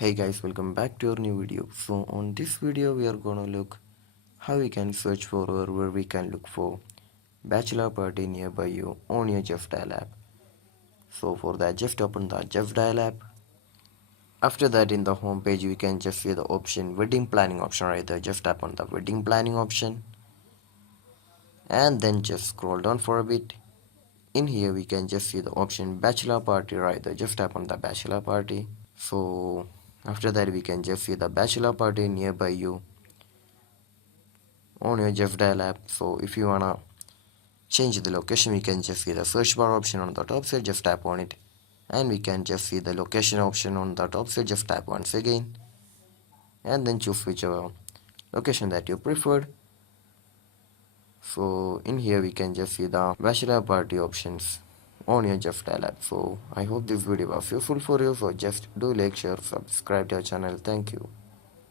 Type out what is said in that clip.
Hey guys, welcome back to our new video. So on this video we are gonna look how we can search for or where we can look for bachelor party nearby you on your Justdial app. So for that, just open the Justdial app. After that, in the home page we can just see the option wedding planning option right there. Just tap on the wedding planning option and then just scroll down for a bit. In here we can just see the option bachelor party right there. Just tap on the bachelor party. So after that we can just see the bachelor party nearby you on your Justdial app. So if you wanna change the location, we can just see the search bar option on the top side, just tap on it, and we can just see the location option on the top side, just tap once again and then choose whichever location that you preferred. So in here we can just see the bachelor party options on your Justdial app. So I hope this video was useful for you. So just do like, share, subscribe to our channel. Thank you.